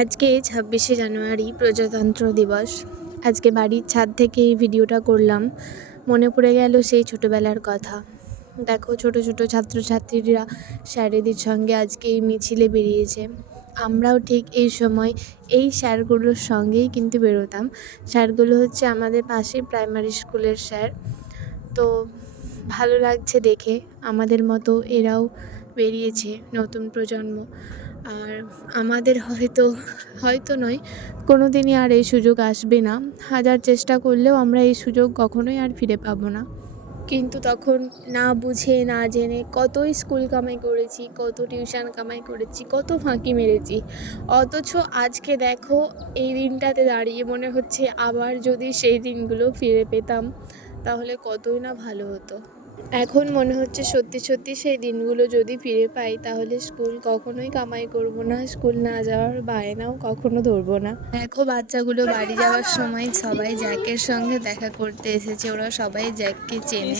আজকে 26শে জানুয়ারি প্রজাতন্ত্র দিবস। আজকে বাড়ির ছাদ থেকে এই ভিডিওটা করলাম। মনে পড়ে গেল সেই ছোটোবেলার কথা। দেখো ছোট ছোট ছাত্রছাত্রীরা স্যারেদের সঙ্গে আজকে এই মিছিলে বেরিয়েছে। আমরাও ঠিক এই সময় এই স্যারগুলোর সঙ্গেই কিন্তু বেরোতাম। স্যারগুলো হচ্ছে আমাদের পাশে প্রাইমারি স্কুলের স্যার। তো ভালো লাগছে দেখে, আমাদের মতো এরাও বেরিয়েছে, নতুন প্রজন্ম। আর আমাদের হয়তো নয়, কোনো দিনই আর এই সুযোগ আসবে না। হাজার চেষ্টা করলেও আমরা এই সুযোগ কখনোই আর ফিরে পাবো না। কিন্তু তখন না বুঝে না জেনে কতই স্কুল কামাই করেছি, কত টিউশন কামাই করেছি, কত ফাঁকি মেরেছি। অথচ আজকে দেখো এই দিনটাতে দাঁড়িয়ে মনে হচ্ছে আবার যদি সেই দিনগুলো ফিরে পেতাম তাহলে কতই না ভালো হতো। এখন মনে হচ্ছে সত্যি সত্যি সেই দিনগুলো যদি ফিরে পাই তাহলে স্কুল কখনোই কামাই করব না, স্কুল না যাওয়ার বায়নাও কখনো ধরবো না। দেখো বাচ্চাগুলো বাড়ি যাওয়ার সময় সবাই জ্যাকের সঙ্গে দেখা করতে এসেছে, ওরা সবাই জ্যাককে চেনে।